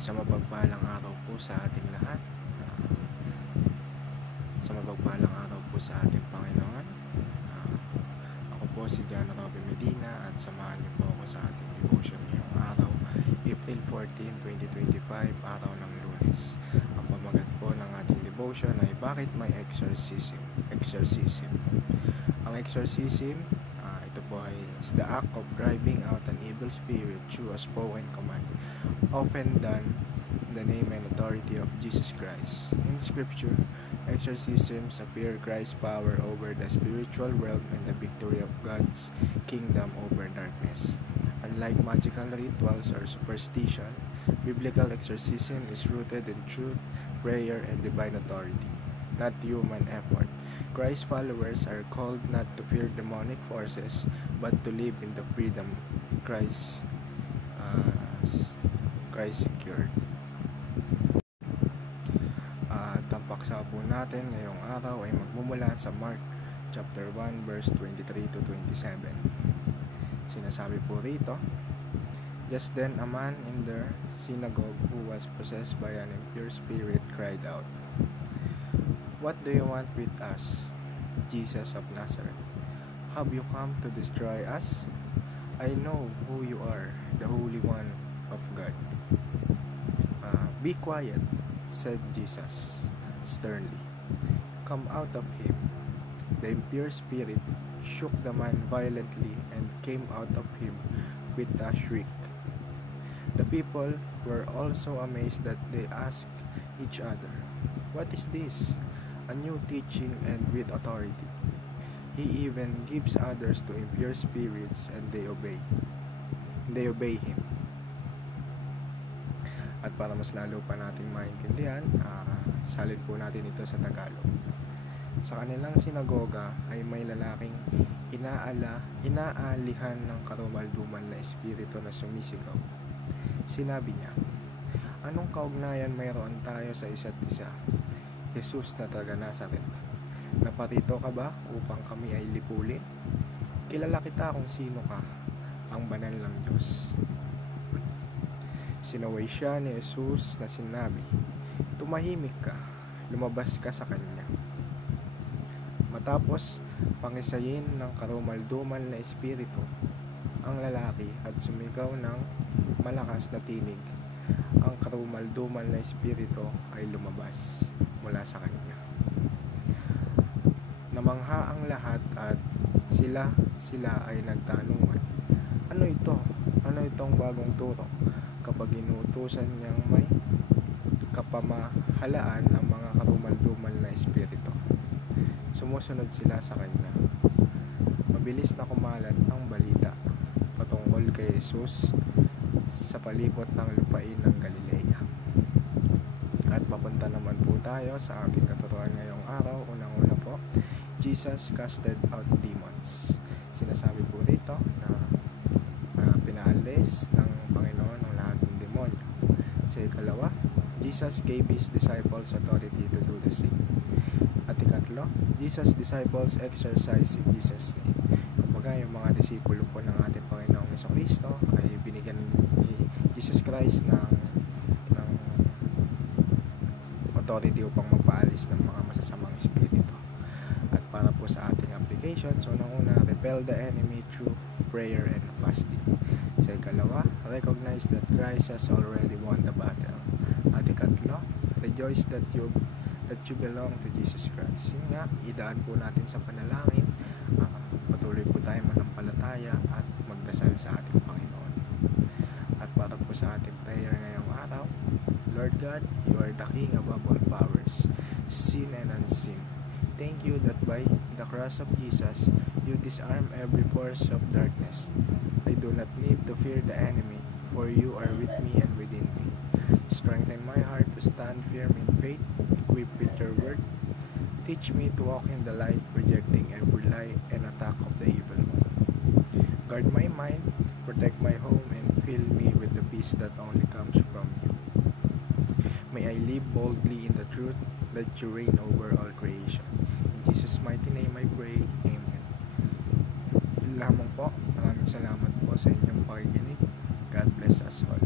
Sa mapagpalang araw po sa ating lahat. Sa mapagpalang araw po sa ating Panginoon. Ako po si John Robby Medina at samahan niyo po ako sa ating devotion ngayong araw, April 14, 2025, araw ng Lunes. Ang pamagat po ng ating devotion ay Bakit May Exorcism? Ang exorcism, ito po is the act of driving out an evil spirit through a spoken command, often done in the name and authority of Jesus Christ. In Scripture, exorcisms appear Christ's power over the spiritual realm and the victory of God's kingdom over darkness. Unlike magical rituals or superstition, biblical exorcism is rooted in truth, prayer, and divine authority, not human effort. Christ's followers are called not to fear demonic forces, but to live in the freedom Christ secured. Ang paksa po natin ngayong araw ay magmumula sa Mark chapter 1 verse 23 to 27. Sinasabi po rito, "Just then a man in their synagogue who was possessed by an impure spirit cried out, 'What do you want with us, Jesus of Nazareth? Have you come to destroy us? I know who you are, the Holy One of God.' 'Be quiet,' said Jesus sternly. 'Come out of him.' The impure spirit shook the man violently and came out of him with a shriek. The people were also amazed that they asked each other, 'What is this? A new teaching and with authority. He even gives others to impure spirits and they obey him.'" At para mas lalo pa nating maintindihan, salin po natin ito sa Tagalog. Sa kanilang sinagoga ay may lalaking inaalihan ng karumaldumal na espiritu na sumisigaw. Sinabi niya, "Anong kaugnayan mayroon tayo sa isa't isa, Jesus na taga Nazaret? Naparito ka ba upang kami ay lipulin? Kilala kita kung sino ka, ang banal ng Diyos." Sinaway siya ni Jesus na sinabi, "Tumahimik ka, lumabas ka sa kanya." Matapos pangisayin ng karumaldumal na espiritu ang lalaki at sumigaw ng malakas na tinig, ang karumaldumal na espiritu ay lumabas mula sa kanya. Namangha ang lahat at sila ay nagtanungan, "Ano ito? Ano itong bagong turo?" Kapag inuutusan niyang may kapamahalaan ang mga karumaldumal na espiritu, sumusunod sila sa kanya. Mabilis na kumalat ang balita patungkol kay Jesus sa palibot ng lupain ng Galilea. At mapunta naman po tayo sa ating katuruan ngayong araw. Unang-una po, Jesus casted out demons. Sinasabi po dito na pinaalis ng Panginoon ang lahat ng demonyo. Sa ikalawa, Jesus gave His disciples authority to do the same. At ikatlo, Jesus' disciples exercised in Jesus' name. Kumbaga, yung mga disipulo po ng ating Panginoong Jesucristo ay binigyan ni Jesus Christ ng authority upang magpaalis ng mga masasamang espiritu. At para po sa ating application, so unang-una, repel the enemy through prayer and fasting. Sa ikalawa, recognize that Christ has already won the battle. At ikatlo, rejoice that you belong to Jesus Christ. Yun nga, idaan po natin sa panalangin. Patuloy po tayo manampalataya at magdasal sa ating Panginoon. At para po sa ating prayer ngayong araw, Lord God, you are the King above all powers, seen and unseen. Thank you that by the cross of Jesus, you disarm every force of darkness. I do not need to fear the enemy, for you are with me and within me. Strengthen my heart to stand firm in faith, equipped with your word. Teach me to walk in the light, rejecting every lie and attack of the evil one. Guard my mind, protect my home, and fill me with the peace that only comes from you. May I live boldly in the truth, let you reign over all creation. In Jesus' mighty name I pray, Amen. Yun lamang po. Maraming salamat po sa inyong pakikinig. God bless us all.